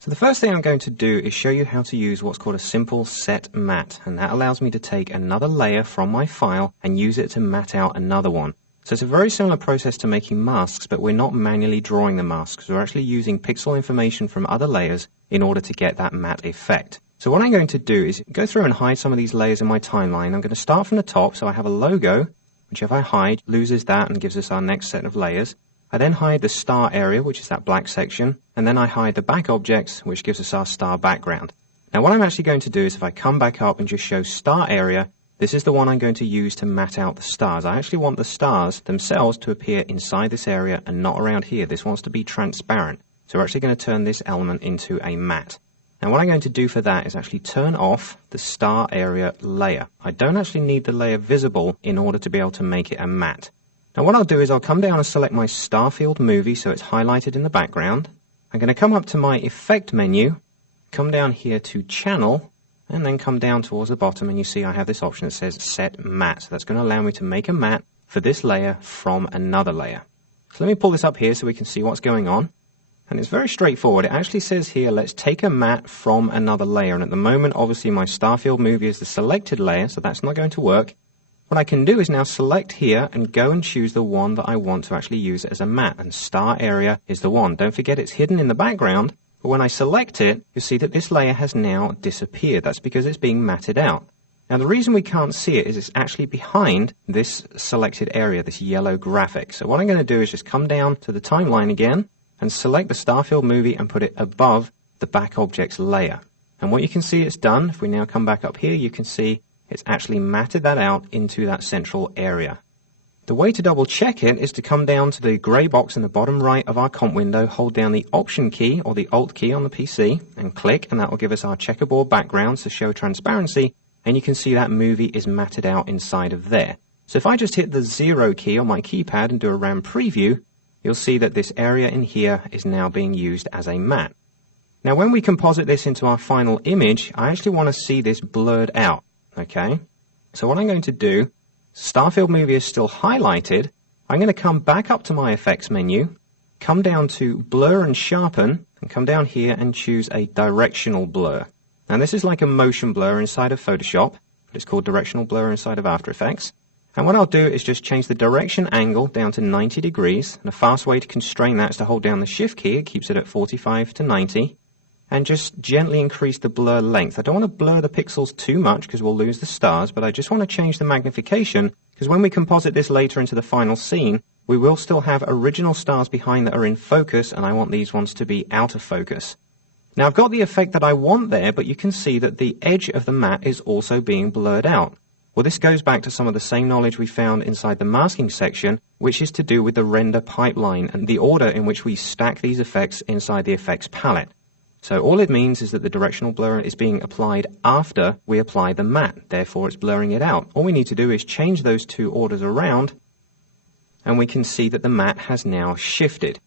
So the first thing I'm going to do is show you how to use what's called a simple set matte, and that allows me to take another layer from my file and use it to matte out another one. So it's a very similar process to making masks, but we're not manually drawing the masks. We're actually using pixel information from other layers in order to get that matte effect. So what I'm going to do is go through and hide some of these layers in my timeline. I'm going to start from the top, so I have a logo, which if I hide, loses that and gives us our next set of layers. I then hide the star area, which is that black section, and then I hide the back objects, which gives us our star background. Now what I'm actually going to do is if I come back up and just show star area, this is the one I'm going to use to matte out the stars. I actually want the stars themselves to appear inside this area and not around here. This wants to be transparent. So we're actually going to turn this element into a matte. Now what I'm going to do for that is actually turn off the star area layer. I don't actually need the layer visible in order to be able to make it a matte. Now what I'll do is I'll come down and select my Starfield movie so it's highlighted in the background. I'm going to come up to my effect menu, come down here to channel, and then come down towards the bottom and you see I have this option that says set matte. So that's going to allow me to make a matte for this layer from another layer. So let me pull this up here so we can see what's going on. And it's very straightforward. It actually says here, let's take a matte from another layer. And at the moment, obviously my Starfield movie is the selected layer, so that's not going to work. What I can do is now select here and go and choose the one that I want to actually use as a matte. And star area is the one. Don't forget it's hidden in the background. But when I select it, you'll see that this layer has now disappeared. That's because it's being matted out. Now the reason we can't see it is it's actually behind this selected area, this yellow graphic. So what I'm going to do is just come down to the timeline again and select the Starfield movie and put it above the back objects layer. And what you can see it's done, if we now come back up here, you can see it's actually matted that out into that central area. The way to double check it is to come down to the grey box in the bottom right of our comp window, hold down the Option key or the Alt key on the PC and click, and that will give us our checkerboard backgrounds to show transparency, and you can see that movie is matted out inside of there. So if I just hit the 0 key on my keypad and do a RAM preview, you'll see that this area in here is now being used as a matte. Now when we composite this into our final image, I actually want to see this blurred out. Okay, so what I'm going to do, Starfield movie is still highlighted. I'm going to come back up to my effects menu, come down to blur and sharpen, and come down here and choose a directional blur. Now this is like a motion blur inside of Photoshop, but it's called directional blur inside of After Effects. And what I'll do is just change the direction angle down to 90 degrees, and a fast way to constrain that is to hold down the Shift key, it keeps it at 45 to 90. And just gently increase the blur length. I don't want to blur the pixels too much because we'll lose the stars, but I just want to change the magnification because when we composite this later into the final scene, we will still have original stars behind that are in focus, and I want these ones to be out of focus. Now I've got the effect that I want there, but you can see that the edge of the matte is also being blurred out. Well, this goes back to some of the same knowledge we found inside the masking section, which is to do with the render pipeline and the order in which we stack these effects inside the effects palette. So all it means is that the directional blur is being applied after we apply the matte, therefore it's blurring it out. All we need to do is change those two orders around and we can see that the matte has now shifted.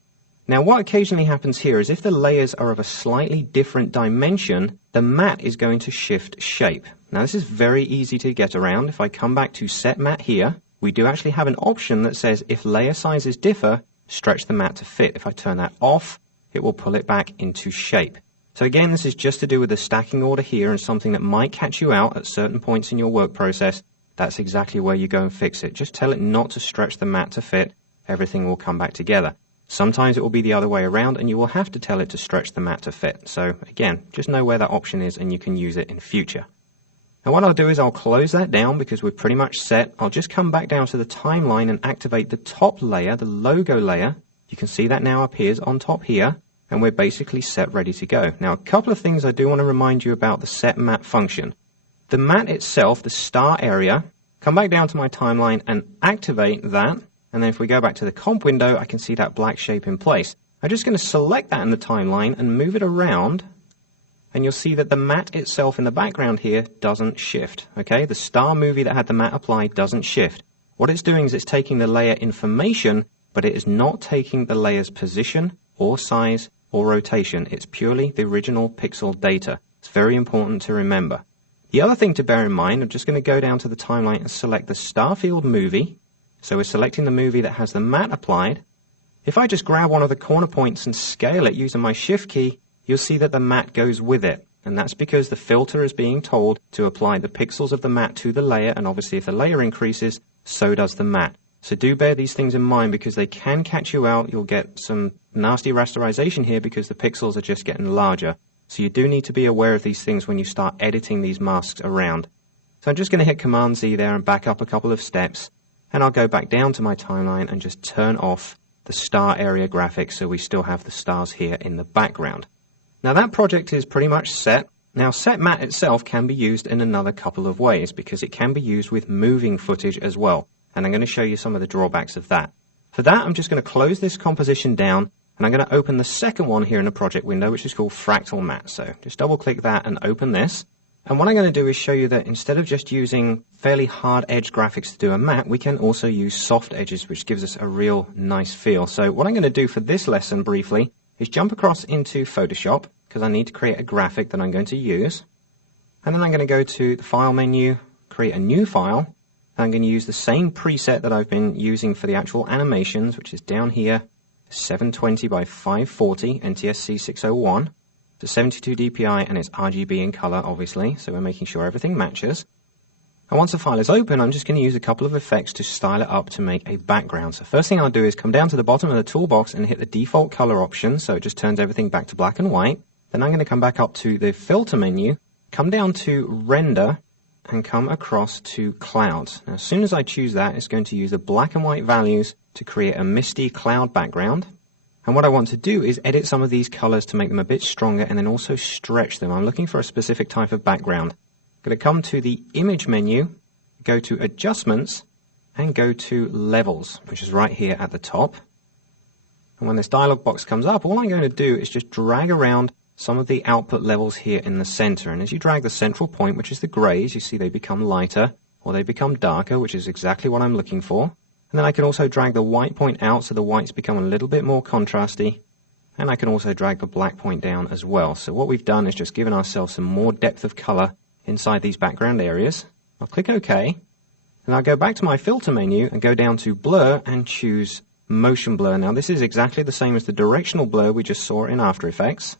Now what occasionally happens here is if the layers are of a slightly different dimension, the matte is going to shift shape. Now this is very easy to get around. If I come back to set matte here, we do actually have an option that says if layer sizes differ, stretch the matte to fit. If I turn that off, it will pull it back into shape. So again, this is just to do with the stacking order here and something that might catch you out at certain points in your work process. That's exactly where you go and fix it. Just tell it not to stretch the matte to fit. Everything will come back together. Sometimes it will be the other way around and you will have to tell it to stretch the matte to fit. So again, just know where that option is and you can use it in future. Now what I'll do is I'll close that down because we're pretty much set. I'll just come back down to the timeline and activate the top layer, the logo layer. You can see that now appears on top here. And we're basically set ready to go. Now a couple of things I do want to remind you about the set matte function. The matte itself, the star area, come back down to my timeline and activate that. And then if we go back to the comp window, I can see that black shape in place. I'm just going to select that in the timeline and move it around. And you'll see that the matte itself in the background here doesn't shift. Okay, the star movie that had the matte applied doesn't shift. What it's doing is it's taking the layer information, but it is not taking the layer's position or size or rotation. It's purely the original pixel data. It's very important to remember. The other thing to bear in mind, I'm just going to go down to the timeline and select the Starfield movie. So we're selecting the movie that has the matte applied. If I just grab one of the corner points and scale it using my Shift key, you'll see that the matte goes with it. And that's because the filter is being told to apply the pixels of the matte to the layer, and obviously if the layer increases, so does the matte. So do bear these things in mind because they can catch you out. You'll get some nasty rasterization here because the pixels are just getting larger. So you do need to be aware of these things when you start editing these masks around. So I'm just going to hit Command Z there and back up a couple of steps, and I'll go back down to my timeline and just turn off the star area graphics so we still have the stars here in the background. Now that project is pretty much set. Now set matte itself can be used in another couple of ways because it can be used with moving footage as well. And I'm going to show you some of the drawbacks of that. For that, I'm just going to close this composition down, and I'm going to open the second one here in the project window, which is called Fractal Matte. So just double click that and open this. And what I'm going to do is show you that instead of just using fairly hard edge graphics to do a matte, we can also use soft edges, which gives us a real nice feel. So what I'm going to do for this lesson briefly is jump across into Photoshop, because I need to create a graphic that I'm going to use. And then I'm going to go to the File menu, create a new file. I'm going to use the same preset that I've been using for the actual animations, which is down here, 720 by 540 NTSC 601. It's 72 dpi and it's RGB in color, obviously, so we're making sure everything matches. And once the file is open, I'm just going to use a couple of effects to style it up to make a background. So first thing I'll do is come down to the bottom of the toolbox and hit the default color option, so it just turns everything back to black and white. Then I'm going to come back up to the filter menu, come down to render, and come across to clouds. Now, as soon as I choose that, it's going to use the black and white values to create a misty cloud background. And what I want to do is edit some of these colors to make them a bit stronger and then also stretch them. I'm looking for a specific type of background. I'm going to come to the image menu, go to adjustments, and go to levels, which is right here at the top. And when this dialog box comes up, all I'm going to do is just drag around some of the output levels here in the center. And as you drag the central point, which is the grays, you see they become lighter or they become darker, which is exactly what I'm looking for. And then I can also drag the white point out so the whites become a little bit more contrasty. And I can also drag the black point down as well. So what we've done is just given ourselves some more depth of color inside these background areas. I'll click OK. And I'll go back to my filter menu and go down to blur and choose motion blur. Now this is exactly the same as the directional blur we just saw in After Effects.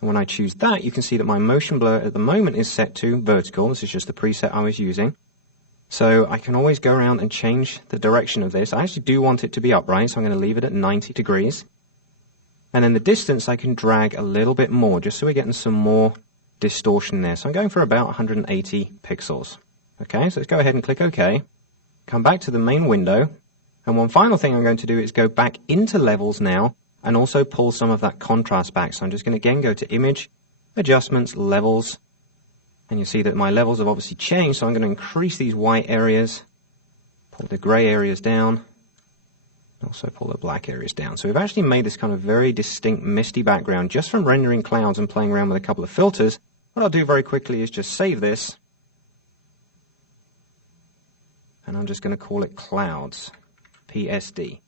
And when I choose that, you can see that my motion blur at the moment is set to vertical. This is just the preset I was using. So I can always go around and change the direction of this. I actually do want it to be upright, so I'm going to leave it at 90 degrees. And then the distance I can drag a little bit more, just so we're getting some more distortion there. So I'm going for about 180 pixels. Okay, so let's go ahead and click OK. Come back to the main window. And one final thing I'm going to do is go back into levels now and also pull some of that contrast back. So I'm just going to again go to Image, Adjustments, Levels, and you see that my levels have obviously changed, so I'm going to increase these white areas, pull the gray areas down, also pull the black areas down. So we've actually made this kind of very distinct misty background just from rendering clouds and playing around with a couple of filters. What I'll do very quickly is just save this, and I'm just going to call it Clouds, PSD.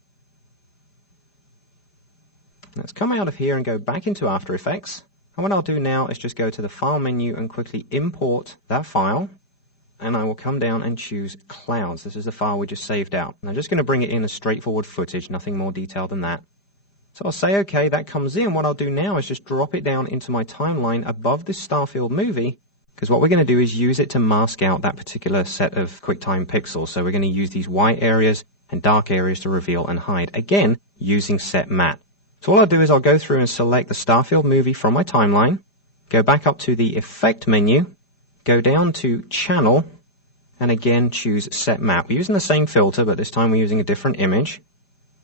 Let's come out of here and go back into After Effects. And what I'll do now is just go to the File menu and quickly import that file. And I will come down and choose Clouds. This is the file we just saved out. And I'm just going to bring it in as straightforward footage, nothing more detailed than that. So I'll say OK, that comes in. What I'll do now is just drop it down into my timeline above this Starfield movie, because what we're going to do is use it to mask out that particular set of QuickTime pixels. So we're going to use these white areas and dark areas to reveal and hide, again, using Set Matte. So all I'll do is I'll go through and select the Starfield movie from my timeline, go back up to the Effect menu, go down to Channel, and again choose Set Matte. We're using the same filter, but this time we're using a different image.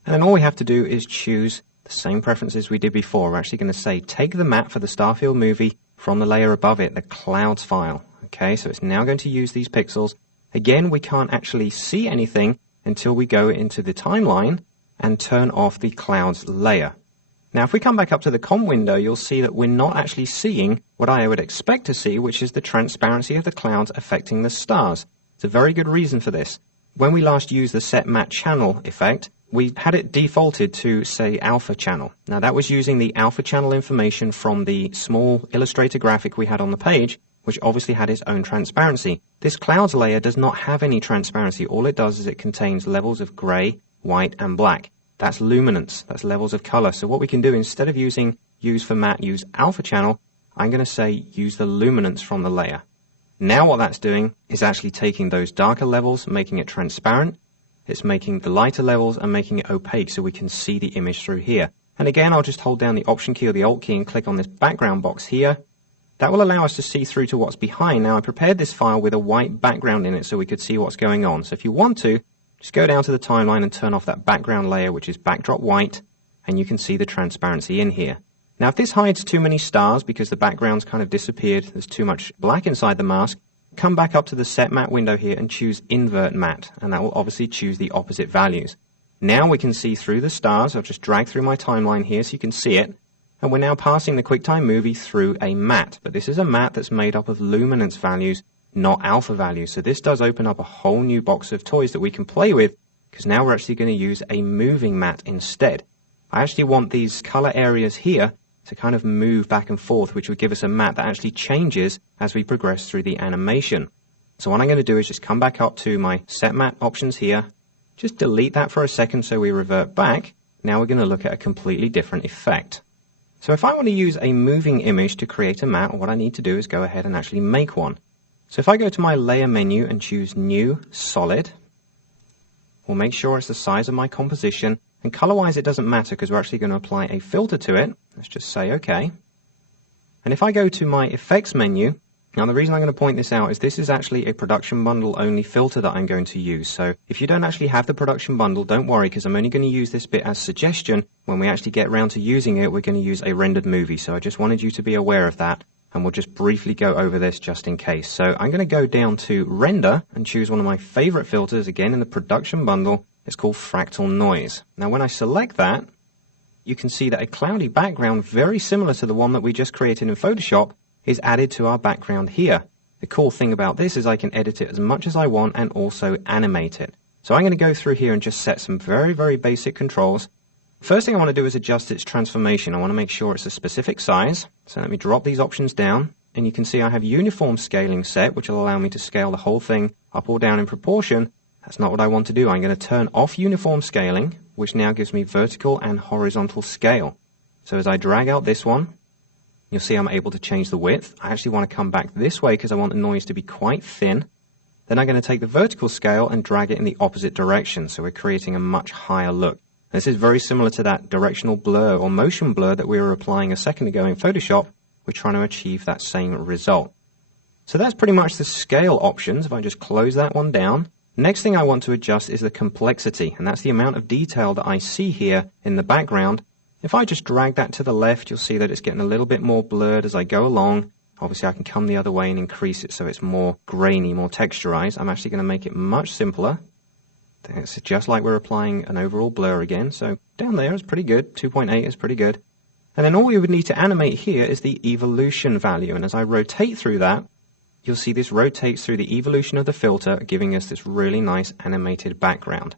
And then all we have to do is choose the same preferences we did before. We're actually going to say take the matte for the Starfield movie from the layer above it, the Clouds file. Okay, so it's now going to use these pixels. Again, we can't actually see anything until we go into the timeline and turn off the Clouds layer. Now, if we come back up to the COM window, you'll see that we're not actually seeing what I would expect to see, which is the transparency of the clouds affecting the stars. It's a very good reason for this. When we last used the Set Matte Channel effect, we had it defaulted to, say, Alpha Channel. Now, that was using the Alpha Channel information from the small Illustrator graphic we had on the page, which obviously had its own transparency. This clouds layer does not have any transparency. All it does is it contains levels of gray, white, and black. That's luminance, that's levels of color. So what we can do, instead of using use for matte, use alpha channel, I'm going to say use the luminance from the layer. Now what that's doing is actually taking those darker levels, making it transparent. It's making the lighter levels and making it opaque so we can see the image through here. And again, I'll just hold down the Option key or the Alt key and click on this background box here. That will allow us to see through to what's behind. Now, I prepared this file with a white background in it so we could see what's going on. So if you want to, just go down to the timeline and turn off that background layer, which is backdrop white, and you can see the transparency in here. Now, if this hides too many stars because the background's kind of disappeared, there's too much black inside the mask, come back up to the Set Matte window here and choose Invert Matte, and that will obviously choose the opposite values. Now we can see through the stars. I'll just drag through my timeline here so you can see it. And we're now passing the QuickTime Movie through a matte. But this is a matte that's made up of luminance values, not alpha values. So this does open up a whole new box of toys that we can play with, because now we're actually going to use a moving matte instead. I actually want these color areas here to kind of move back and forth, which would give us a matte that actually changes as we progress through the animation. So what I'm going to do is just come back up to my Set Matte options here, just delete that for a second so we revert back. Now we're going to look at a completely different effect. So if I want to use a moving image to create a matte, what I need to do is go ahead and actually make one. So if I go to my Layer menu and choose New, Solid, we'll make sure it's the size of my composition. And color-wise, it doesn't matter because we're actually going to apply a filter to it. Let's just say OK. And if I go to my Effects menu, now the reason I'm going to point this out is this is actually a production bundle only filter that I'm going to use. So if you don't actually have the production bundle, don't worry, because I'm only going to use this bit as suggestion. When we actually get around to using it, we're going to use a rendered movie. So I just wanted you to be aware of that. And we'll just briefly go over this just in case. So I'm going to go down to Render and choose one of my favorite filters, again in the production bundle. It's called Fractal Noise. Now when I select that, you can see that a cloudy background very similar to the one that we just created in Photoshop is added to our background here. The cool thing about this is I can edit it as much as I want and also animate it. So I'm going to go through here and just set some very, very basic controls. First thing I want to do is adjust its transformation. I want to make sure it's a specific size. So let me drop these options down. And you can see I have uniform scaling set, which will allow me to scale the whole thing up or down in proportion. That's not what I want to do. I'm going to turn off uniform scaling, which now gives me vertical and horizontal scale. So as I drag out this one, you'll see I'm able to change the width. I actually want to come back this way because I want the noise to be quite thin. Then I'm going to take the vertical scale and drag it in the opposite direction. So we're creating a much higher look. This is very similar to that directional blur or motion blur that we were applying a second ago in Photoshop. We're trying to achieve that same result. So that's pretty much the scale options. If I just close that one down. Next thing I want to adjust is the complexity, and that's the amount of detail that I see here in the background. If I just drag that to the left, you'll see that it's getting a little bit more blurred as I go along. Obviously, I can come the other way and increase it so it's more grainy, more texturized. I'm actually going to make it much simpler. It's just like we're applying an overall blur again. So down there is pretty good. 2.8 is pretty good. And then all we would need to animate here is the evolution value. And as I rotate through that, you'll see this rotates through the evolution of the filter, giving us this really nice animated background.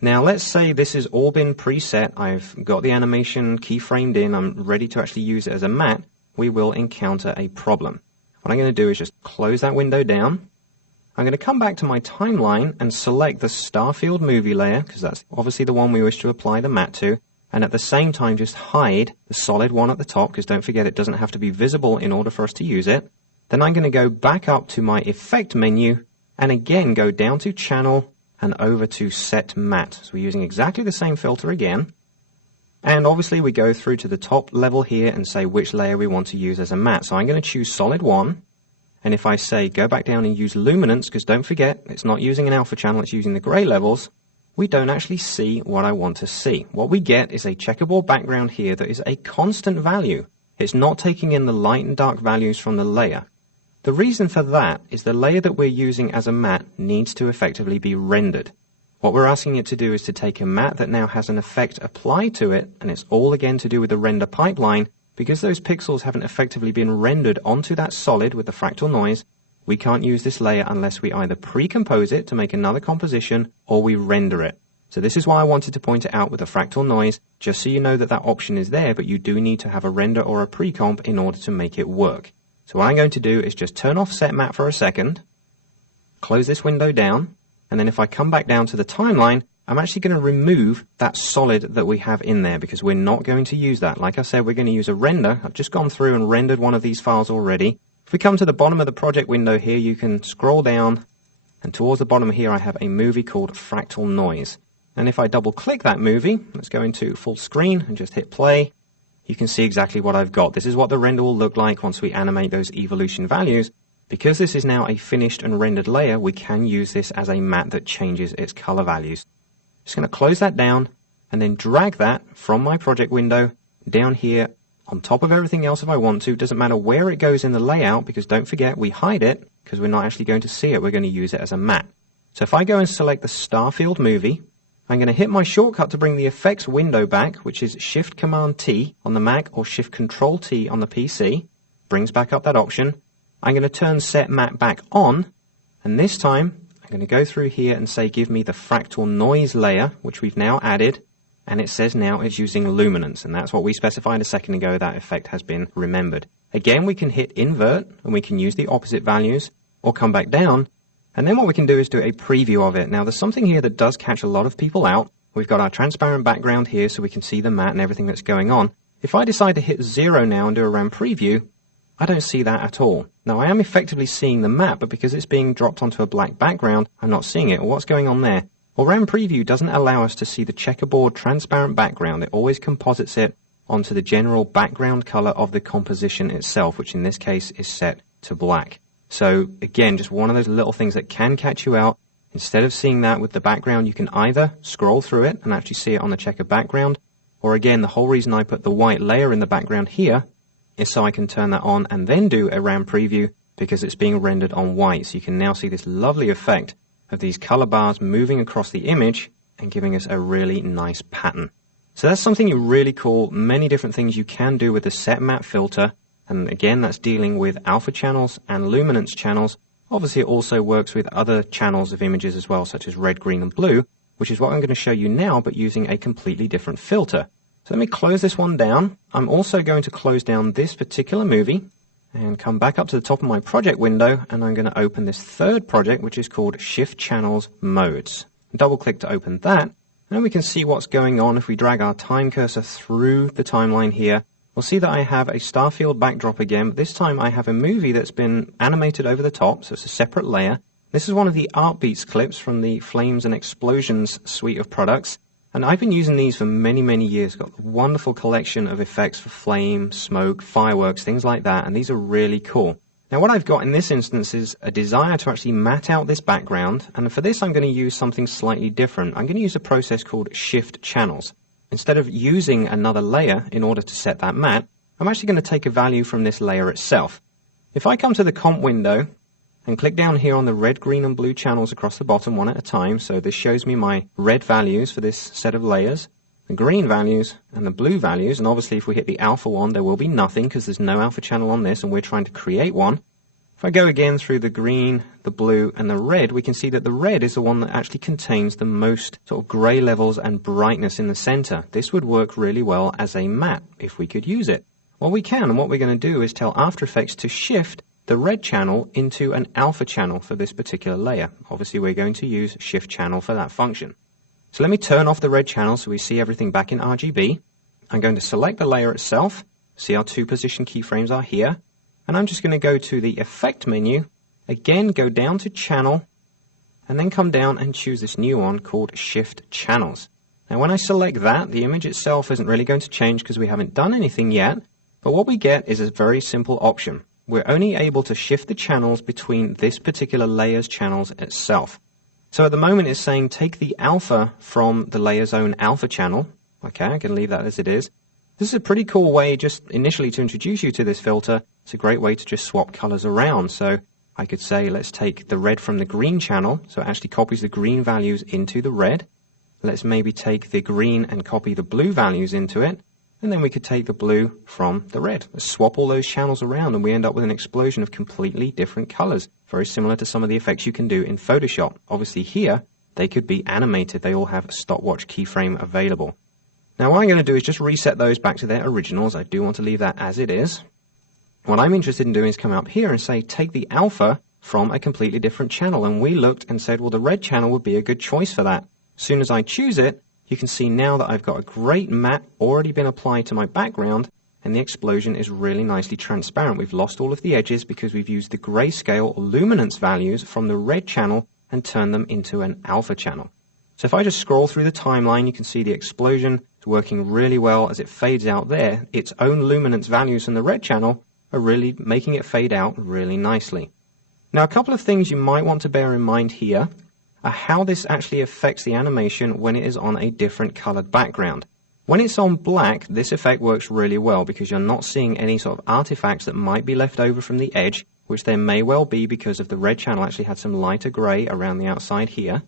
Now let's say this has all been preset. I've got the animation keyframed in. I'm ready to actually use it as a matte. We will encounter a problem. What I'm going to do is just close that window down. I'm going to come back to my timeline and select the Starfield movie layer, because that's obviously the one we wish to apply the matte to. And at the same time, just hide the solid one at the top, because don't forget it doesn't have to be visible in order for us to use it. Then I'm going to go back up to my Effect menu and again go down to Channel and over to Set Matte. So we're using exactly the same filter again. And obviously we go through to the top level here and say which layer we want to use as a matte. So I'm going to choose Solid 1. And if I say go back down and use Luminance, because don't forget it's not using an alpha channel, it's using the gray levels, we don't actually see what I want to see. What we get is a checkerboard background here that is a constant value. It's not taking in the light and dark values from the layer. The reason for that is the layer that we're using as a matte needs to effectively be rendered. What we're asking it to do is to take a matte that now has an effect applied to it, and it's all again to do with the render pipeline. Because those pixels haven't effectively been rendered onto that solid with the fractal noise, we can't use this layer unless we either pre-compose it to make another composition or we render it. So this is why I wanted to point it out with the fractal noise, just so you know that that option is there, but you do need to have a render or a pre-comp in order to make it work. So what I'm going to do is just turn off Set Matte for a second, close this window down, and then if I come back down to the timeline, I'm actually going to remove that solid that we have in there because we're not going to use that. Like I said, we're going to use a render. I've just gone through and rendered one of these files already. If we come to the bottom of the project window here, you can scroll down, and towards the bottom here I have a movie called Fractal Noise. And if I double click that movie, let's go into full screen and just hit play, you can see exactly what I've got. This is what the render will look like once we animate those evolution values. Because this is now a finished and rendered layer, we can use this as a matte that changes its color values. Just going to close that down and then drag that from my project window down here on top of everything else if I want to. Doesn't matter where it goes in the layout because don't forget we hide it because we're not actually going to see it. We're going to use it as a matte. So if I go and select the Starfield movie, I'm going to hit my shortcut to bring the effects window back, which is Shift-Command-T on the Mac or Shift-Control-T on the PC. Brings back up that option. I'm going to turn Set Matte back on, and this time I'm going to go through here and say give me the fractal noise layer, which we've now added, and it says now it's using luminance, and that's what we specified a second ago. That effect has been remembered. Again, we can hit invert, and we can use the opposite values, or come back down, and then what we can do is do a preview of it. Now there's something here that does catch a lot of people out. We've got our transparent background here so we can see the matte and everything that's going on. If I decide to hit 0 now and do a RAM preview, I don't see that at all. Now I am effectively seeing the matte, but because it's being dropped onto a black background, I'm not seeing it. Well, what's going on there? Well, RAM preview doesn't allow us to see the checkerboard transparent background. It always composites it onto the general background color of the composition itself, which in this case is set to black. So again, just one of those little things that can catch you out. Instead of seeing that with the background, you can either scroll through it and actually see it on the checkered background, or again, the whole reason I put the white layer in the background here is so I can turn that on and then do a RAM preview because it's being rendered on white. So you can now see this lovely effect of these color bars moving across the image and giving us a really nice pattern. So that's something really cool. Many different things you can do with the set matte filter. And again, that's dealing with alpha channels and luminance channels. Obviously, it also works with other channels of images as well, such as red, green, and blue, which is what I'm going to show you now, but using a completely different filter. So let me close this one down. I'm also going to close down this particular movie and come back up to the top of my project window, and I'm going to open this third project, which is called Shift Channels Modes. Double click to open that, and then we can see what's going on. If we drag our time cursor through the timeline here, we'll see that I have a Starfield backdrop again, but this time I have a movie that's been animated over the top, so it's a separate layer. This is one of the Art Beats clips from the Flames and Explosions suite of products. And I've been using these for many, many years. Got a wonderful collection of effects for flame, smoke, fireworks, things like that. And these are really cool. Now what I've got in this instance is a desire to actually matte out this background. And for this I'm going to use something slightly different. I'm going to use a process called Shift Channels. Instead of using another layer in order to set that matte, I'm actually going to take a value from this layer itself. If I come to the comp window and click down here on the red, green, and blue channels across the bottom one at a time. So this shows me my red values for this set of layers, the green values, and the blue values. And obviously if we hit the alpha one, there will be nothing because there's no alpha channel on this and we're trying to create one. If I go again through the green, the blue, and the red, we can see that the red is the one that actually contains the most sort of gray levels and brightness in the center. This would work really well as a matte if we could use it. Well, we can, and what we're going to do is tell After Effects to shift the red channel into an alpha channel for this particular layer. Obviously we're going to use Shift Channel for that function. So let me turn off the red channel so we see everything back in RGB. I'm going to select the layer itself. See our 2 position keyframes are here. And I'm just going to go to the Effect menu, again go down to Channel, and then come down and choose this new one called Shift Channels. Now when I select that, the image itself isn't really going to change because we haven't done anything yet, but what we get is a very simple option. We're only able to shift the channels between this particular layer's channels itself. So at the moment it's saying take the alpha from the layer's own alpha channel. Okay, I can leave that as it is. This is a pretty cool way just initially to introduce you to this filter. It's a great way to just swap colors around. So I could say let's take the red from the green channel, so it actually copies the green values into the red. Let's maybe take the green and copy the blue values into it. And then we could take the blue from the red. Let's swap all those channels around and we end up with an explosion of completely different colors. Very similar to some of the effects you can do in Photoshop. Obviously here, they could be animated. They all have a stopwatch keyframe available. Now what I'm going to do is just reset those back to their originals. I do want to leave that as it is. What I'm interested in doing is come up here and say take the alpha from a completely different channel. And we looked and said, well, the red channel would be a good choice for that. As soon as I choose it, you can see now that I've got a great matte already been applied to my background, and the explosion is really nicely transparent. We've lost all of the edges because we've used the grayscale or luminance values from the red channel and turned them into an alpha channel. So if I just scroll through the timeline, you can see the explosion is working really well as it fades out there. Its own luminance values in the red channel are really making it fade out really nicely. Now, a couple of things you might want to bear in mind here are how this actually affects the animation when it is on a different colored background. When it's on black, this effect works really well because you're not seeing any sort of artifacts that might be left over from the edge, which there may well be because of the red channel actually had some lighter gray around the outside here.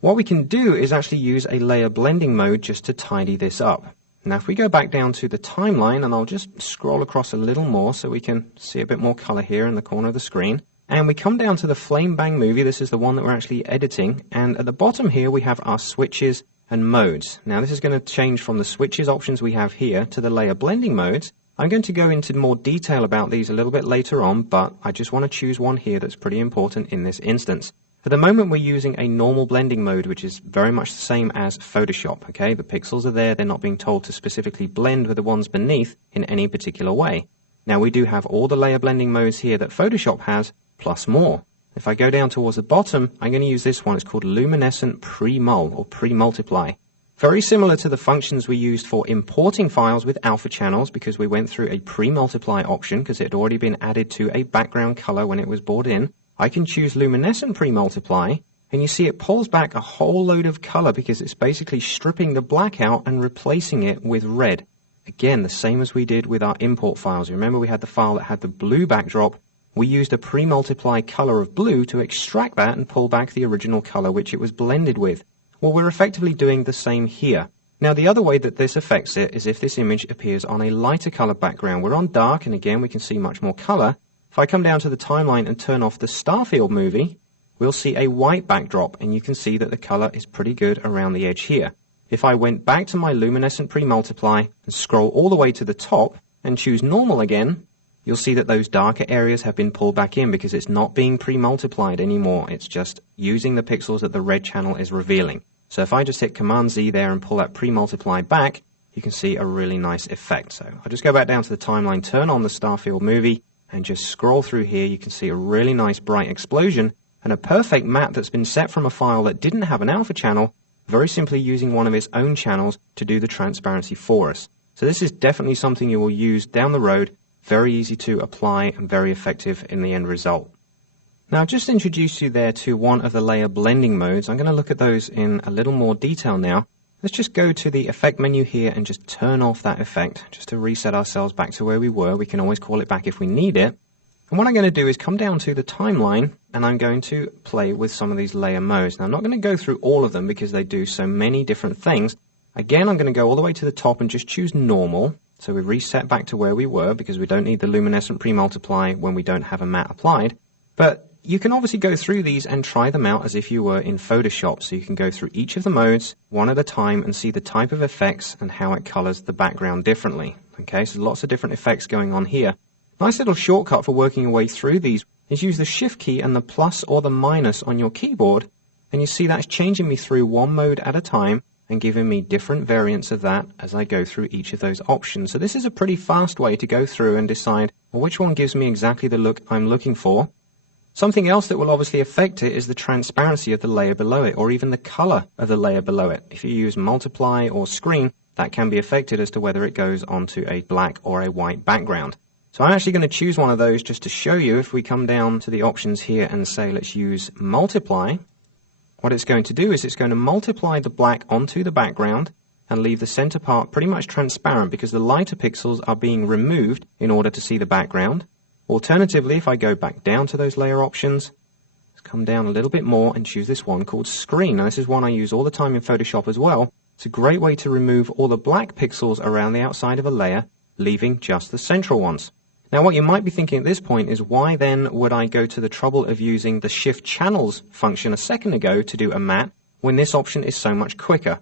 What we can do is actually use a layer blending mode just to tidy this up. Now if we go back down to the timeline, and I'll just scroll across a little more so we can see a bit more color here in the corner of the screen, and we come down to the Flame Bang movie. This is the one that we're actually editing, and at the bottom here we have our switches and modes. Now this is going to change from the switches options we have here to the layer blending modes. I'm going to go into more detail about these a little bit later on, but I just want to choose one here that's pretty important in this instance. At the moment we're using a normal blending mode, which is very much the same as Photoshop, okay? The pixels are there, they're not being told to specifically blend with the ones beneath in any particular way. Now we do have all the layer blending modes here that Photoshop has, plus more. If I go down towards the bottom, I'm going to use this one. It's called Luminescent Pre-Mul or Pre-Multiply. Very similar to the functions we used for importing files with alpha channels, because we went through a pre-multiply option because it had already been added to a background color when it was brought in. I can choose luminescent pre-multiply, and you see it pulls back a whole load of color because it's basically stripping the black out and replacing it with red. Again, the same as we did with our import files. Remember we had the file that had the blue backdrop. We used a pre-multiply color of blue to extract that and pull back the original color which it was blended with. Well, we're effectively doing the same here. Now, the other way that this affects it is if this image appears on a lighter color background. We're on dark, and again, we can see much more color. If I come down to the timeline and turn off the Starfield movie, we'll see a white backdrop, and you can see that the color is pretty good around the edge here. If I went back to my luminescent pre-multiply and scroll all the way to the top and choose normal again, you'll see that those darker areas have been pulled back in because it's not being pre-multiplied anymore. It's just using the pixels that the red channel is revealing. So if I just hit Command Z there and pull that pre-multiply back, you can see a really nice effect. So I'll just go back down to the timeline, turn on the Starfield movie, and just scroll through here. You can see a really nice bright explosion and a perfect matte that's been set from a file that didn't have an alpha channel, very simply using one of its own channels to do the transparency for us. So this is definitely something you will use down the road. Very easy to apply and very effective in the end result. Now, I've just introduced you there to one of the layer blending modes. I'm going to look at those in a little more detail now. Let's just go to the effect menu here and just turn off that effect just to reset ourselves back to where we were. We can always call it back if we need it. And what I'm going to do is come down to the timeline, and I'm going to play with some of these layer modes. Now, I'm not going to go through all of them because they do so many different things. Again, I'm going to go all the way to the top and just choose normal. So we reset back to where we were because we don't need the luminescent pre-multiply when we don't have a matte applied. But you can obviously go through these and try them out as if you were in Photoshop. So you can go through each of the modes one at a time and see the type of effects and how it colors the background differently. Okay, so lots of different effects going on here. Nice little shortcut for working your way through these is use the Shift key and the plus or the minus on your keyboard, and you see that's changing me through one mode at a time and giving me different variants of that as I go through each of those options. So this is a pretty fast way to go through and decide, well, which one gives me exactly the look I'm looking for. Something else that will obviously affect it is the transparency of the layer below it, or even the color of the layer below it. If you use multiply or screen, that can be affected as to whether it goes onto a black or a white background. So I'm actually going to choose one of those just to show you. If we come down to the options here and say let's use multiply, what it's going to do is it's going to multiply the black onto the background and leave the center part pretty much transparent because the lighter pixels are being removed in order to see the background. Alternatively, if I go back down to those layer options, let's come down a little bit more and choose this one called Screen. Now, this is one I use all the time in Photoshop as well. It's a great way to remove all the black pixels around the outside of a layer, leaving just the central ones. Now, what you might be thinking at this point is, why then would I go to the trouble of using the Shift Channels function a second ago to do a matte when this option is so much quicker?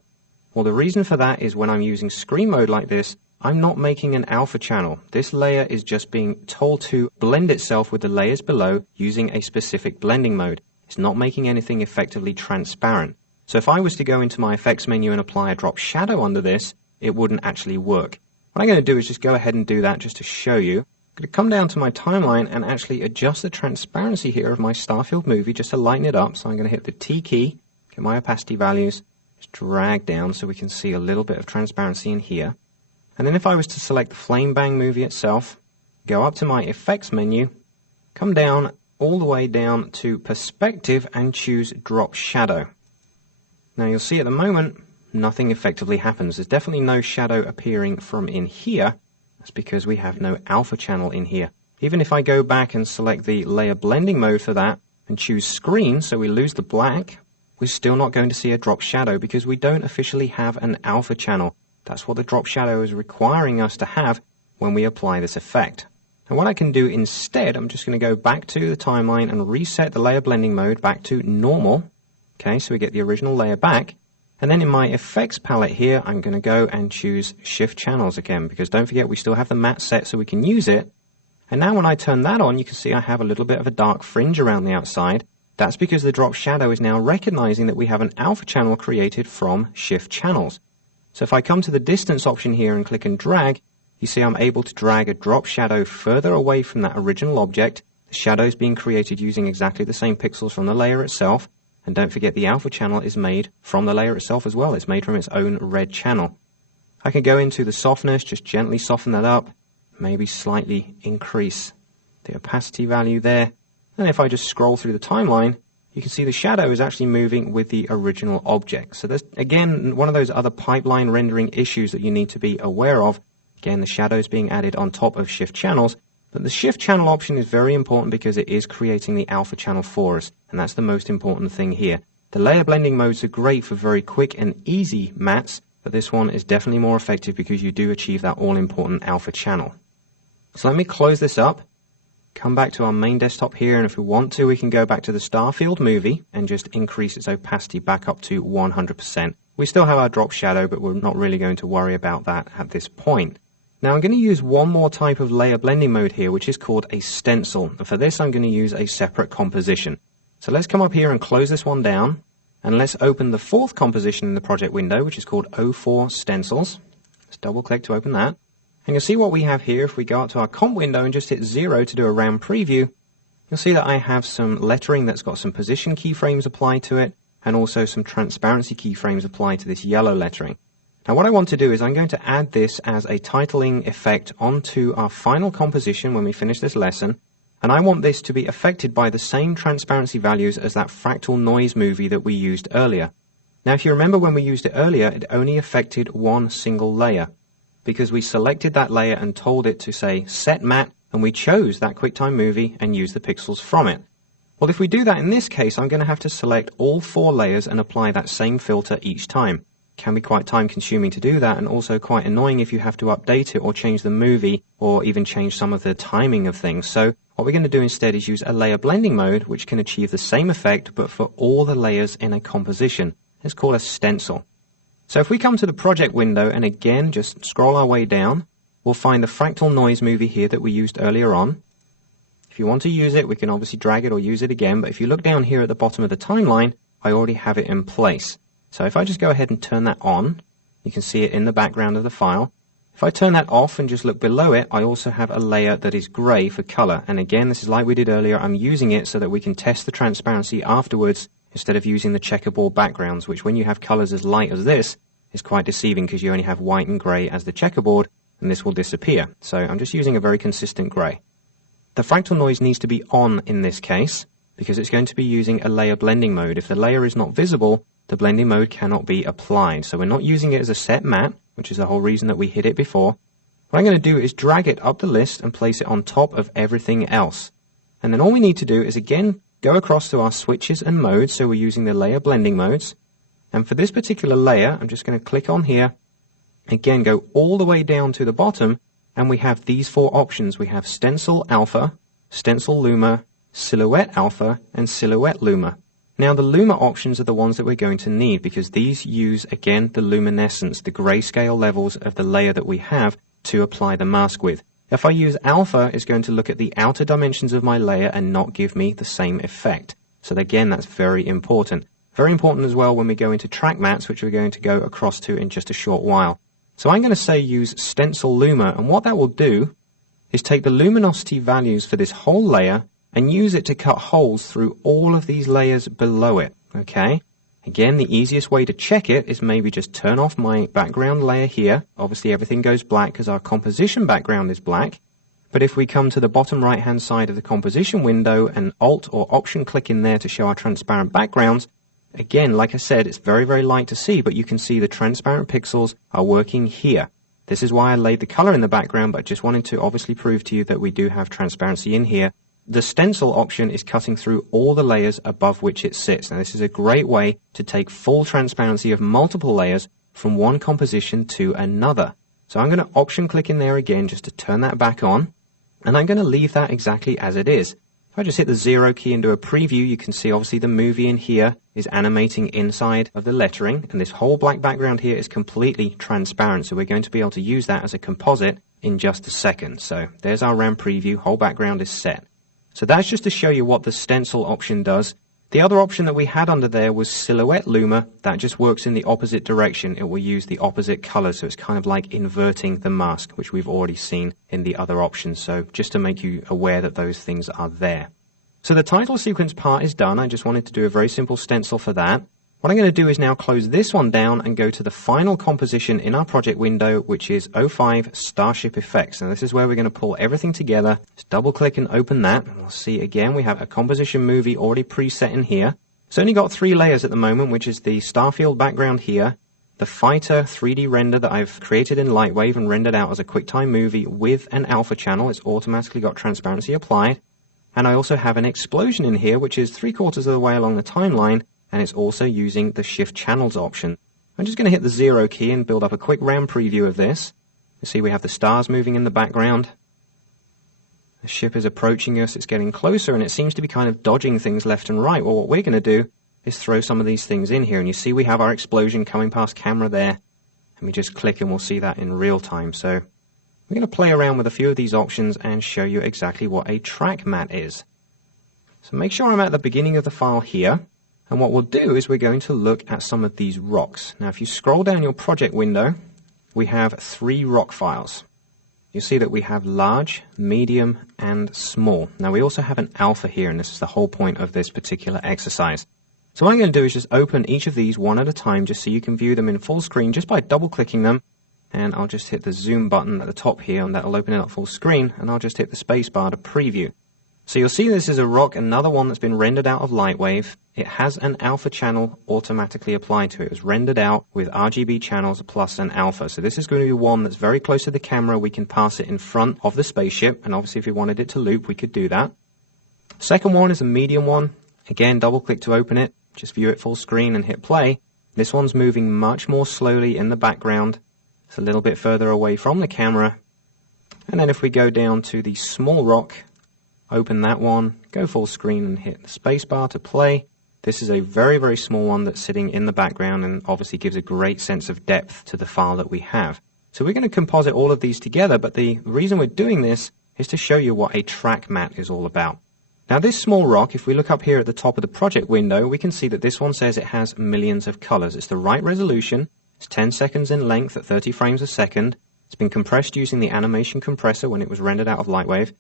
Well, the reason for that is when I'm using screen mode like this, I'm not making an alpha channel. This layer is just being told to blend itself with the layers below using a specific blending mode. It's not making anything effectively transparent. So if I was to go into my effects menu and apply a drop shadow under this, it wouldn't actually work. What I'm going to do is just go ahead and do that just to show you. I'm going to come down to my timeline and actually adjust the transparency here of my Starfield movie just to lighten it up. So I'm going to hit the T key, get my opacity values, just drag down so we can see a little bit of transparency in here. And then if I was to select the Flame Bang movie itself, go up to my effects menu, come down all the way down to perspective and choose drop shadow. Now you'll see at the moment, nothing effectively happens. There's definitely no shadow appearing from in here. That's because we have no alpha channel in here. Even if I go back and select the layer blending mode for that and choose screen, so we lose the black, we're still not going to see a drop shadow because we don't officially have an alpha channel. That's what the drop shadow is requiring us to have when we apply this effect. And what I can do instead, I'm just going to go back to the timeline and reset the layer blending mode back to normal. Okay, so we get the original layer back. And then in my effects palette here, I'm going to go and choose shift channels again, because don't forget we still have the matte set so we can use it. And now when I turn that on, you can see I have a little bit of a dark fringe around the outside. That's because the drop shadow is now recognizing that we have an alpha channel created from shift channels. So if I come to the distance option here and click and drag, you see I'm able to drag a drop shadow further away from that original object. The shadow is being created using exactly the same pixels from the layer itself. And don't forget the alpha channel is made from the layer itself as well. It's made from its own red channel. I can go into the softness, just gently soften that up, maybe slightly increase the opacity value there. And if I just scroll through the timeline, you can see the shadow is actually moving with the original object. So there's, again, one of those other pipeline rendering issues that you need to be aware of. Again, the shadow is being added on top of shift channels. But the shift channel option is very important because it is creating the alpha channel for us, and that's the most important thing here. The layer blending modes are great for very quick and easy mattes, but this one is definitely more effective because you do achieve that all-important alpha channel. So let me close this up, come back to our main desktop here, and if we want to, we can go back to the Starfield movie and just increase its opacity back up to 100%. We still have our drop shadow, but we're not really going to worry about that at this point. Now I'm going to use one more type of layer blending mode here, which is called a stencil. And for this, I'm going to use a separate composition. So let's come up here and close this one down. And let's open the fourth composition in the project window, which is called 04 Stencils. Let's double click to open that. And you'll see what we have here. If we go out to our comp window and just hit 0 to do a round preview, you'll see that I have some lettering that's got some position keyframes applied to it, and also some transparency keyframes applied to this yellow lettering. Now what I want to do is I'm going to add this as a titling effect onto our final composition when we finish this lesson, and I want this to be affected by the same transparency values as that fractal noise movie that we used earlier. Now if you remember when we used it earlier, it only affected one single layer, because we selected that layer and told it to say set matte, and we chose that QuickTime movie and used the pixels from it. Well, if we do that in this case, I'm going to have to select all 4 layers and apply that same filter each time. Can be quite time consuming to do that, and also quite annoying if you have to update it or change the movie or even change some of the timing of things. So what we're going to do instead is use a layer blending mode which can achieve the same effect but for all the layers in a composition. It's called a stencil. So if we come to the project window and again just scroll our way down, we'll find the fractal noise movie here that we used earlier on. If you want to use it, we can obviously drag it or use it again, but if you look down here at the bottom of the timeline, I already have it in place. So if I just go ahead and turn that on, you can see it in the background of the file. If I turn that off and just look below it, I also have a layer that is gray for color. And again, this is like we did earlier, I'm using it so that we can test the transparency afterwards instead of using the checkerboard backgrounds, which when you have colors as light as this, is quite deceiving because you only have white and gray as the checkerboard, and this will disappear. So I'm just using a very consistent gray. The fractal noise needs to be on in this case because it's going to be using a layer blending mode. If the layer is not visible, the blending mode cannot be applied. So we're not using it as a set matte, which is the whole reason that we hid it before. What I'm going to do is drag it up the list and place it on top of everything else. And then all we need to do is again go across to our switches and modes, so we're using the layer blending modes. And for this particular layer, I'm just going to click on here, again go all the way down to the bottom, and we have these 4 options. We have Stencil Alpha, Stencil Luma, Silhouette Alpha, and Silhouette Luma. Now the Luma options are the ones that we're going to need because these use, again, the luminescence, the grayscale levels of the layer that we have to apply the mask with. If I use Alpha, it's going to look at the outer dimensions of my layer and not give me the same effect. So again, that's very important. Very important as well when we go into track mats, which we're going to go across to in just a short while. So I'm going to say use stencil luma, and what that will do is take the luminosity values for this whole layer and use it to cut holes through all of these layers below it, okay? Again, the easiest way to check it is maybe just turn off my background layer here. Obviously everything goes black because our composition background is black. But if we come to the bottom right hand side of the composition window and Alt or Option click in there to show our transparent backgrounds, again, like I said, it's very, very light to see, but you can see the transparent pixels are working here. This is why I laid the color in the background, but I just wanted to obviously prove to you that we do have transparency in here. The stencil option is cutting through all the layers above which it sits. Now this is a great way to take full transparency of multiple layers from one composition to another. So I'm going to Option click in there again just to turn that back on. And I'm going to leave that exactly as it is. If I just hit the 0 key and do a preview, you can see obviously the movie in here is animating inside of the lettering, and this whole black background here is completely transparent, so we're going to be able to use that as a composite in just a second. So there's our RAM preview, whole background is set. So that's just to show you what the stencil option does. The other option that we had under there was silhouette luma. That just works in the opposite direction. It will use the opposite color, so it's kind of like inverting the mask, which we've already seen in the other options. So just to make you aware that those things are there. So the title sequence part is done. I just wanted to do a very simple stencil for that. What I'm going to do is now close this one down and go to the final composition in our project window, which is 05 Starship Effects. Now this is where we're going to pull everything together. Just double click and open that. We'll see again we have a composition movie already preset in here. It's only got 3 layers at the moment, which is the starfield background here, the fighter 3D render that I've created in Lightwave and rendered out as a QuickTime movie with an alpha channel. It's automatically got transparency applied. And I also have an explosion in here, which is 3/4 of the way along the timeline, and it's also using the Shift Channels option. I'm just going to hit the 0 key and build up a quick RAM preview of this. You see we have the stars moving in the background. The ship is approaching us, it's getting closer, and it seems to be kind of dodging things left and right. Well, what we're going to do is throw some of these things in here, and you see we have our explosion coming past camera there. Let me just click and we'll see that in real time. So we're going to play around with a few of these options and show you exactly what a track mat is. So make sure I'm at the beginning of the file here. And what we'll do is we're going to look at some of these rocks. Now if you scroll down your project window, we have 3 rock files. You'll see that we have large, medium, and small. Now we also have an alpha here, and this is the whole point of this particular exercise. So what I'm going to do is just open each of these one at a time just so you can view them in full screen just by double clicking them. And I'll just hit the zoom button at the top here, and that'll open it up full screen, and I'll just hit the space bar to preview. So you'll see this is a rock, another one that's been rendered out of Lightwave. It has an alpha channel automatically applied to it. It was rendered out with RGB channels plus an alpha. So this is going to be one that's very close to the camera. We can pass it in front of the spaceship, and obviously if we wanted it to loop, we could do that. Second one is a medium one. Again, double click to open it. Just view it full screen and hit play. This one's moving much more slowly in the background. It's a little bit further away from the camera. And then if we go down to the small rock, open that one, go full screen and hit the space bar to play. This is a very, very small one that's sitting in the background and obviously gives a great sense of depth to the file that we have. So we're going to composite all of these together, but the reason we're doing this is to show you what a track mat is all about. Now this small rock, if we look up here at the top of the project window, we can see that this one says it has millions of colors. It's the right resolution. It's 10 seconds in length at 30 frames a second. It's been compressed using the animation compressor when it was rendered out of Lightwave.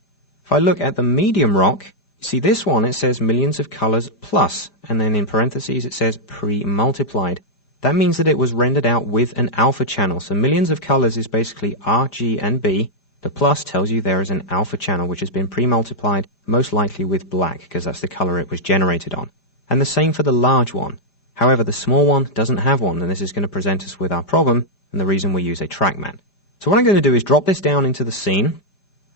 If I look at the medium rock, you see this one, it says millions of colors plus, and then in parentheses it says pre-multiplied. That means that it was rendered out with an alpha channel. So millions of colors is basically R, G, and B. The plus tells you there is an alpha channel which has been pre-multiplied, most likely with black, because that's the color it was generated on. And the same for the large one. However, the small one doesn't have one, and this is going to present us with our problem, and the reason we use a track mat. So what I'm going to do is drop this down into the scene.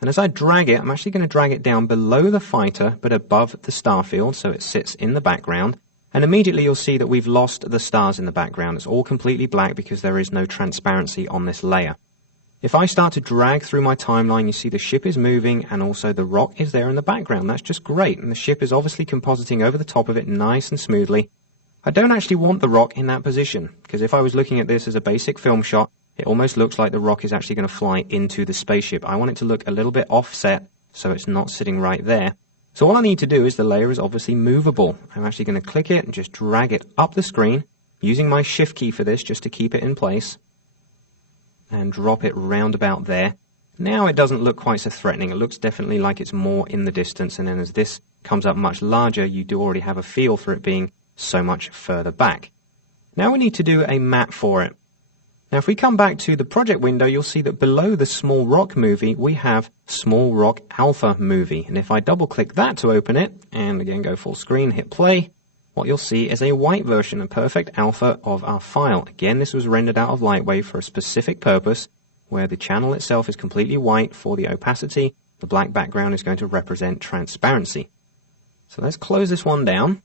And as I drag it, I'm actually going to drag it down below the fighter, but above the starfield, so it sits in the background. And immediately you'll see that we've lost the stars in the background. It's all completely black because there is no transparency on this layer. If I start to drag through my timeline, you see the ship is moving and also the rock is there in the background. That's just great. And the ship is obviously compositing over the top of it nice and smoothly. I don't actually want the rock in that position, because if I was looking at this as a basic film shot, it almost looks like the rock is actually going to fly into the spaceship. I want it to look a little bit offset so it's not sitting right there. So all I need to do is the layer is obviously movable. I'm actually going to click it and just drag it up the screen, using my shift key for this just to keep it in place, and drop it round about there. Now it doesn't look quite so threatening. It looks definitely like it's more in the distance, and then as this comes up much larger, you do already have a feel for it being so much further back. Now we need to do a matte for it. Now if we come back to the project window, you'll see that below the Small Rock movie, we have Small Rock Alpha movie. And if I double click that to open it, and again go full screen, hit play, what you'll see is a white version, a perfect alpha of our file. Again, this was rendered out of Lightwave for a specific purpose, where the channel itself is completely white for the opacity. The black background is going to represent transparency. So let's close this one down.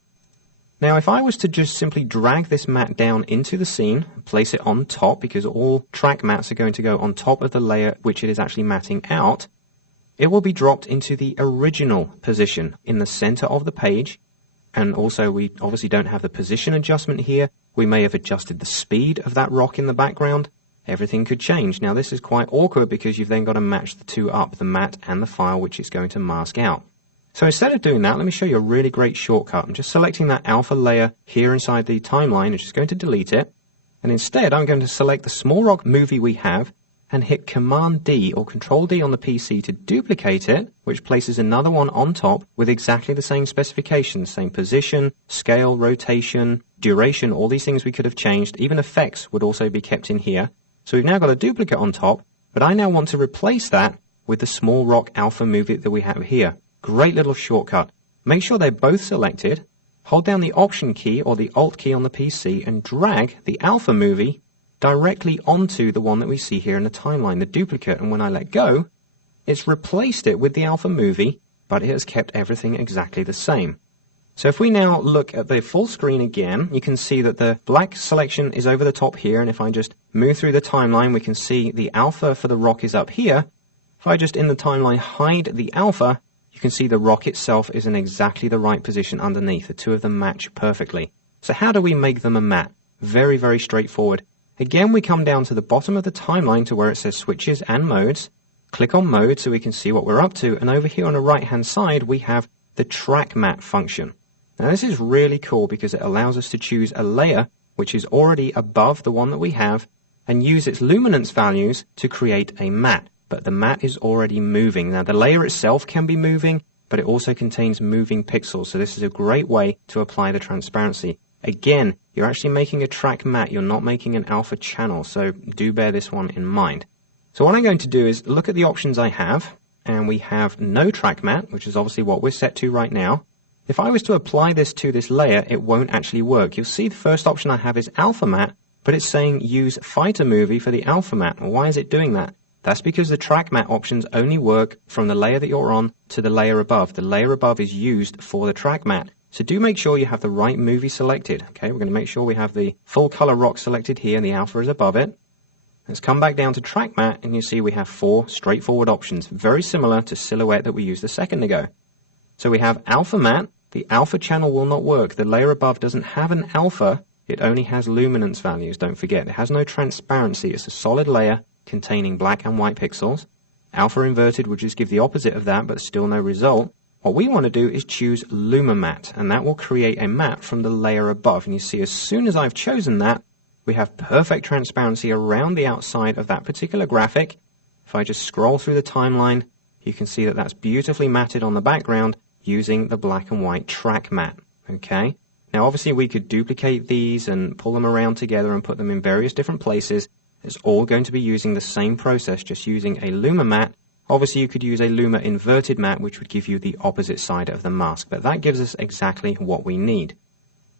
Now if I was to just simply drag this matte down into the scene, place it on top, because all track mattes are going to go on top of the layer which it is actually matting out, it will be dropped into the original position in the center of the page. And also we obviously don't have the position adjustment here. We may have adjusted the speed of that rock in the background. Everything could change. Now this is quite awkward because you've then got to match the two up, the matte and the file which is going to mask out. So instead of doing that, let me show you a really great shortcut. I'm just selecting that alpha layer here inside the timeline and just going to delete it. And instead, I'm going to select the Small Rock movie we have and hit Command D or Control D on the PC to duplicate it, which places another one on top with exactly the same specifications, same position, scale, rotation, duration, all these things we could have changed. Even effects would also be kept in here. So we've now got a duplicate on top, but I now want to replace that with the Small Rock Alpha movie that we have here. Great little shortcut. Make sure they're both selected, hold down the Option key or the Alt key on the PC and drag the Alpha movie directly onto the one that we see here in the timeline, the duplicate, and when I let go, it's replaced it with the Alpha movie, but it has kept everything exactly the same. So if we now look at the full screen again, you can see that the black selection is over the top here, and if I just move through the timeline, we can see the Alpha for the rock is up here. If I just in the timeline hide the Alpha, you can see the rock itself is in exactly the right position underneath. The two of them match perfectly. So how do we make them a matte? Very, very straightforward. Again, we come down to the bottom of the timeline to where it says switches and modes. Click on mode so we can see what we're up to. And over here on the right hand side, we have the track matte function. Now this is really cool because it allows us to choose a layer which is already above the one that we have and use its luminance values to create a matte. But the matte is already moving. Now the layer itself can be moving, but it also contains moving pixels. So this is a great way to apply the transparency. Again, you're actually making a track matte. You're not making an alpha channel. So do bear this one in mind. So what I'm going to do is look at the options I have, and we have no track matte, which is obviously what we're set to right now. If I was to apply this to this layer, it won't actually work. You'll see the first option I have is alpha matte, but it's saying use fighter movie for the alpha matte. Why is it doing that? That's because the track matte options only work from the layer that you're on to the layer above. The layer above is used for the track matte. So do make sure you have the right movie selected. Okay, we're going to make sure we have the full color rock selected here and the alpha is above it. Let's come back down to track matte and you see we have 4 straightforward options, very similar to Silhouette that we used a second ago. So we have alpha matte. The alpha channel will not work. The layer above doesn't have an alpha. It only has luminance values. Don't forget, it has no transparency. It's a solid layer containing black and white pixels. Alpha inverted would just give the opposite of that, but still no result. What we want to do is choose Luma Matte, and that will create a matte from the layer above. And you see, as soon as I've chosen that, we have perfect transparency around the outside of that particular graphic. If I just scroll through the timeline, you can see that that's beautifully matted on the background using the black and white track matte. Okay. Now, obviously, we could duplicate these and pull them around together and put them in various different places. It's all going to be using the same process, just using a Luma matte. Obviously, you could use a Luma inverted matte, which would give you the opposite side of the mask, but that gives us exactly what we need.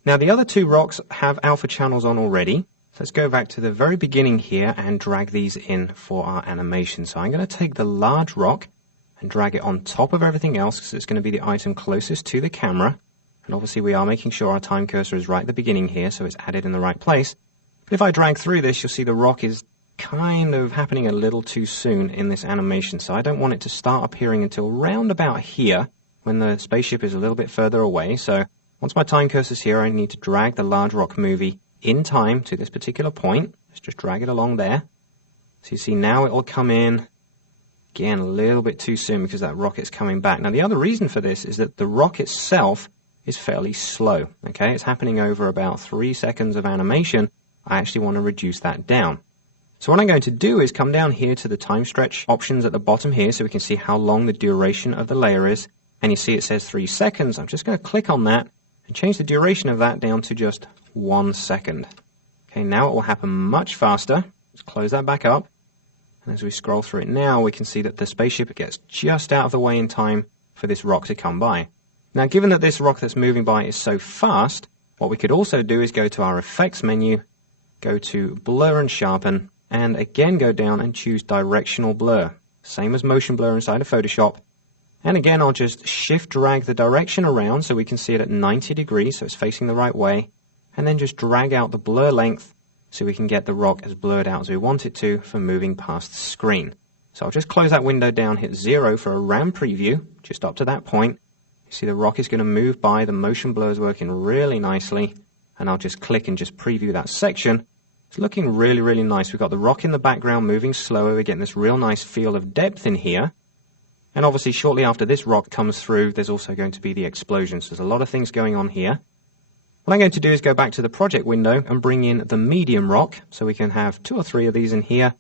Now, the other 2 rocks have alpha channels on already. So let's go back to the very beginning here and drag these in for our animation. So I'm going to take the large rock and drag it on top of everything else because it's going to be the item closest to the camera. And obviously, we are making sure our time cursor is right at the beginning here, so it's added in the right place. But if I drag through this, you'll see the rock is kind of happening a little too soon in this animation. So I don't want it to start appearing until round about here when the spaceship is a little bit further away. So once my time cursor is here, I need to drag the large rock movie in time to this particular point. Let's just drag it along there. So you see now it will come in Again, a little bit too soon because that rocket's coming back. Now, the other reason for this is that the rock itself is fairly slow. Okay, it's happening over about 3 seconds of animation. I actually want to reduce that down. So what I'm going to do is come down here to the time stretch options at the bottom here so we can see how long the duration of the layer is. And you see it says 3 seconds. I'm just going to click on that and change the duration of that down to just 1 second. Okay, now it will happen much faster. Let's close that back up. And as we scroll through it now, we can see that the spaceship gets just out of the way in time for this rock to come by. Now, given that this rock that's moving by is so fast, what we could also do is go to our effects menu, go to blur and sharpen, and again go down and choose directional blur. Same as motion blur inside of Photoshop. And again, I'll just shift drag the direction around so we can see it at 90 degrees, so it's facing the right way. And then just drag out the blur length so we can get the rock as blurred out as we want it to for moving past the screen. So I'll just close that window down, hit 0 for a RAM preview, just up to that point. You see the rock is going to move by, the motion blur is working really nicely, and I'll just click and just preview that section. It's looking really, really nice. We've got the rock in the background moving slower, we're getting this real nice feel of depth in here. And obviously shortly after this rock comes through, there's also going to be the explosion. So there's a lot of things going on here. What I'm going to do is go back to the project window and bring in the medium rock, so we can have 2 or 3 of these in here,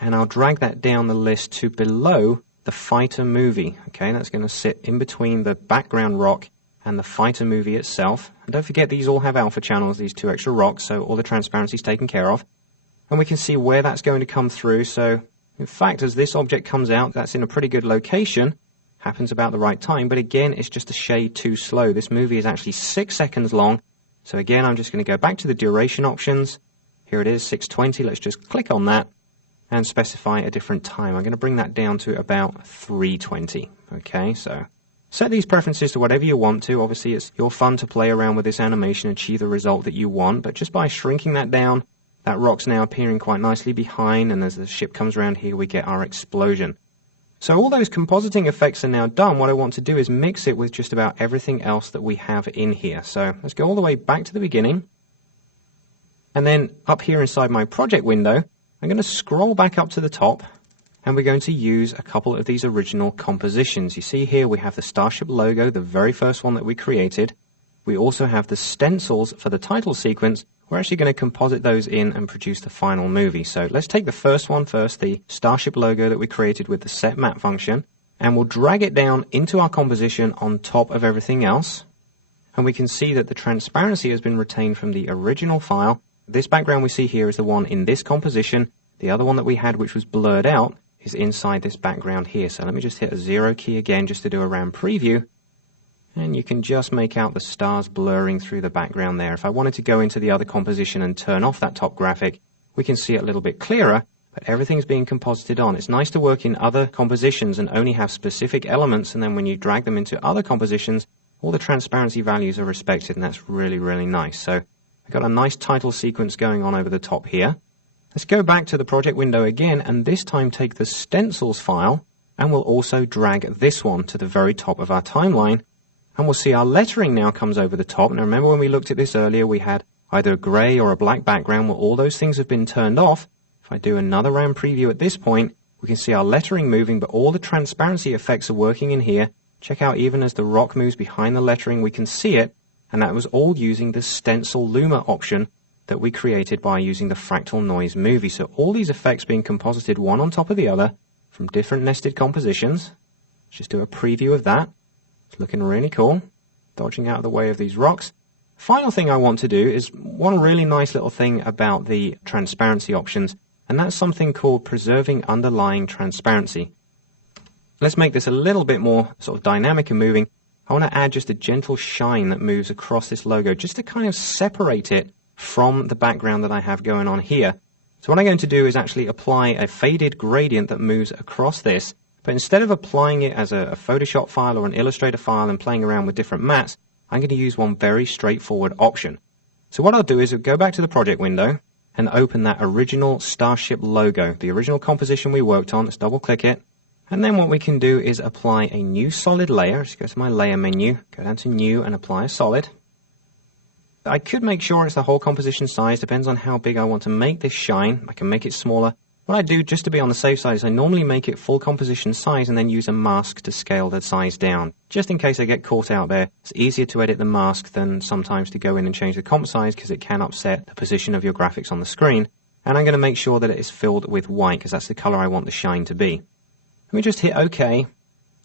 and I'll drag that down the list to below the fighter movie. Okay, that's going to sit in between the background rock and the fighter movie itself. And don't forget, these all have alpha channels, these 2 extra rocks, so all the transparency is taken care of. And we can see where that's going to come through. So in fact, as this object comes out, that's in a pretty good location, happens about the right time, but again, it's just a shade too slow. This movie is actually 6 seconds long. So again, I'm just going to go back to the duration options. Here it is, 620. Let's just click on that and specify a different time. I'm going to bring that down to about 320. Okay, so set these preferences to whatever you want to. Obviously, it's your fun to play around with this animation, achieve the result that you want, but just by shrinking that down, that rock's now appearing quite nicely behind, and as the ship comes around here, we get our explosion. So all those compositing effects are now done. What I want to do is mix it with just about everything else that we have in here. So let's go all the way back to the beginning. And then up here inside my project window, I'm going to scroll back up to the top, and we're going to use a couple of these original compositions. You see here we have the Starship logo, the very first one that we created. We also have the stencils for the title sequence. We're actually going to composite those in and produce the final movie. So let's take the first one first, the Starship logo that we created with the set matte function, and we'll drag it down into our composition on top of everything else. And we can see that the transparency has been retained from the original file. This background we see here is the one in this composition. The other one that we had, which was blurred out, is inside this background here. So let me just hit a 0 key again just to do a RAM preview. And you can just make out the stars blurring through the background there. If I wanted to go into the other composition and turn off that top graphic, we can see it a little bit clearer, but everything's being composited on. It's nice to work in other compositions and only have specific elements, and then when you drag them into other compositions, all the transparency values are respected, and that's really, really nice. So I've got a nice title sequence going on over the top here. Let's go back to the project window again, and this time take the stencils file, and we'll also drag this one to the very top of our timeline. And we'll see our lettering now comes over the top. Now remember when we looked at this earlier, we had either a gray or a black background. Well, all those things have been turned off. If I do another RAM preview at this point, we can see our lettering moving, but all the transparency effects are working in here. Check out, even as the rock moves behind the lettering, we can see it. And that was all using the stencil luma option that we created by using the fractal noise movie. So all these effects being composited one on top of the other from different nested compositions. Let's just do a preview of that. It's looking really cool, dodging out of the way of these rocks. Final thing I want to do is one really nice little thing about the transparency options, and that's something called preserving underlying transparency. Let's make this a little bit more sort of dynamic and moving. I want to add just a gentle shine that moves across this logo just to kind of separate it from the background that I have going on here. So what I'm going to do is actually apply a faded gradient that moves across this. But instead of applying it as a Photoshop file or an Illustrator file and playing around with different mattes, I'm going to use one very straightforward option. So what I'll do is go back to the project window and open that original Starship logo, the original composition we worked on. Let's double click it. And then what we can do is apply a new solid layer. Just go to my layer menu, go down to new and apply a solid. I could make sure it's the whole composition size, depends on how big I want to make this shine. I can make it smaller, What I do just to be on the safe side is I normally make it full composition size and then use a mask to scale the size down. Just in case I get caught out there, it's easier to edit the mask than sometimes to go in and change the comp size because it can upset the position of your graphics on the screen. And I'm going to make sure that it is filled with white because that's the color I want the shine to be. Let me just hit OK,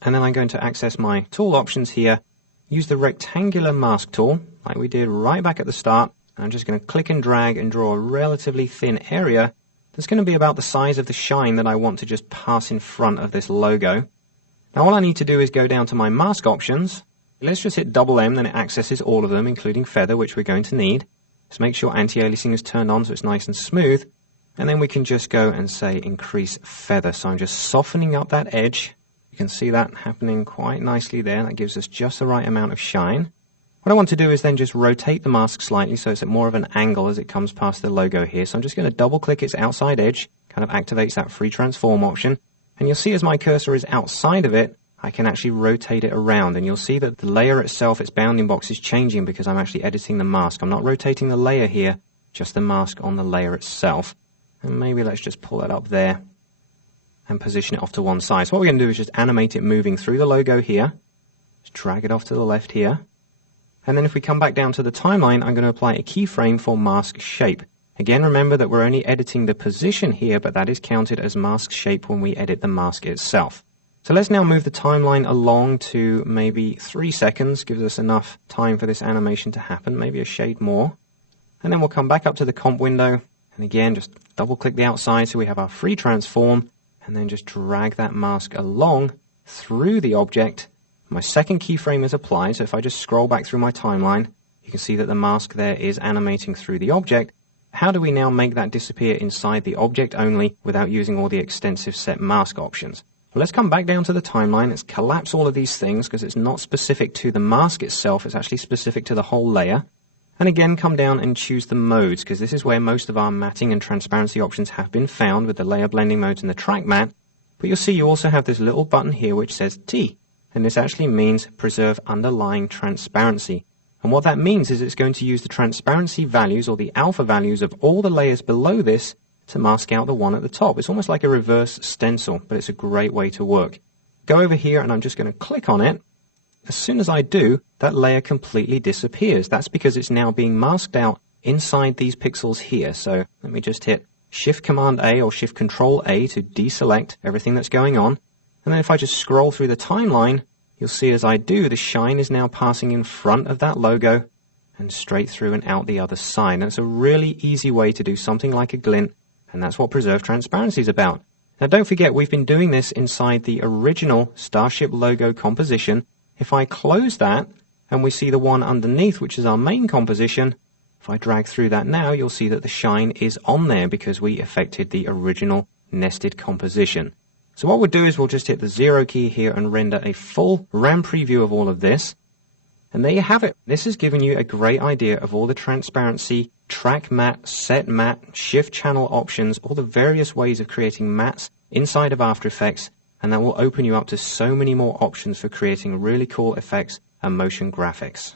and then I'm going to access my tool options here, use the rectangular mask tool like we did right back at the start. I'm just going to click and drag and draw a relatively thin area that's going to be about the size of the shine that I want to just pass in front of this logo. Now all I need to do is go down to my mask options. Let's just hit double M, then it accesses all of them, including feather, which we're going to need. Just make sure anti-aliasing is turned on so it's nice and smooth. And then we can just go and say increase feather. So I'm just softening up that edge. You can see that happening quite nicely there. That gives us just the right amount of shine. What I want to do is then just rotate the mask slightly so it's at more of an angle as it comes past the logo here. So I'm just going to double click its outside edge, kind of activates that free transform option. And you'll see as my cursor is outside of it, I can actually rotate it around. And you'll see that the layer itself, its bounding box, is changing because I'm actually editing the mask. I'm not rotating the layer here, just the mask on the layer itself. And maybe let's just pull that up there and position it off to one side. So what we're going to do is just animate it moving through the logo here. Just drag it off to the left here. And then if we come back down to the timeline, I'm going to apply a keyframe for mask shape. Again, remember that we're only editing the position here, but that is counted as mask shape when we edit the mask itself. So let's now move the timeline along to maybe 3 seconds, gives us enough time for this animation to happen, maybe a shade more. And then we'll come back up to the comp window, and again, just double click the outside so we have our free transform, and then just drag that mask along through the object. My second keyframe is applied, so if I just scroll back through my timeline, you can see that the mask there is animating through the object. How do we now make that disappear inside the object only without using all the extensive set mask options? Well, let's come back down to the timeline. Let's collapse all of these things because it's not specific to the mask itself, it's actually specific to the whole layer. And again, come down and choose the modes because this is where most of our matting and transparency options have been found with the layer blending modes and the track matte. But you'll see you also have this little button here which says T. And this actually means preserve underlying transparency. And what that means is it's going to use the transparency values or the alpha values of all the layers below this to mask out the one at the top. It's almost like a reverse stencil, but it's a great way to work. Go over here and I'm just going to click on it. As soon as I do, that layer completely disappears. That's because it's now being masked out inside these pixels here. So let me just hit Shift Command A or Shift Control A to deselect everything that's going on. And then if I just scroll through the timeline, you'll see as I do, the shine is now passing in front of that logo and straight through and out the other side. And it's a really easy way to do something like a glint, and that's what Preserve Transparency is about. Now don't forget, we've been doing this inside the original Starship logo composition. If I close that, and we see the one underneath, which is our main composition, if I drag through that now, you'll see that the shine is on there because we affected the original nested composition. So what we'll do is we'll just hit the 0 key here and render a full RAM preview of all of this. And there you have it. This has given you a great idea of all the transparency, track matte, set matte, shift channel options, all the various ways of creating mattes inside of After Effects. And that will open you up to so many more options for creating really cool effects and motion graphics.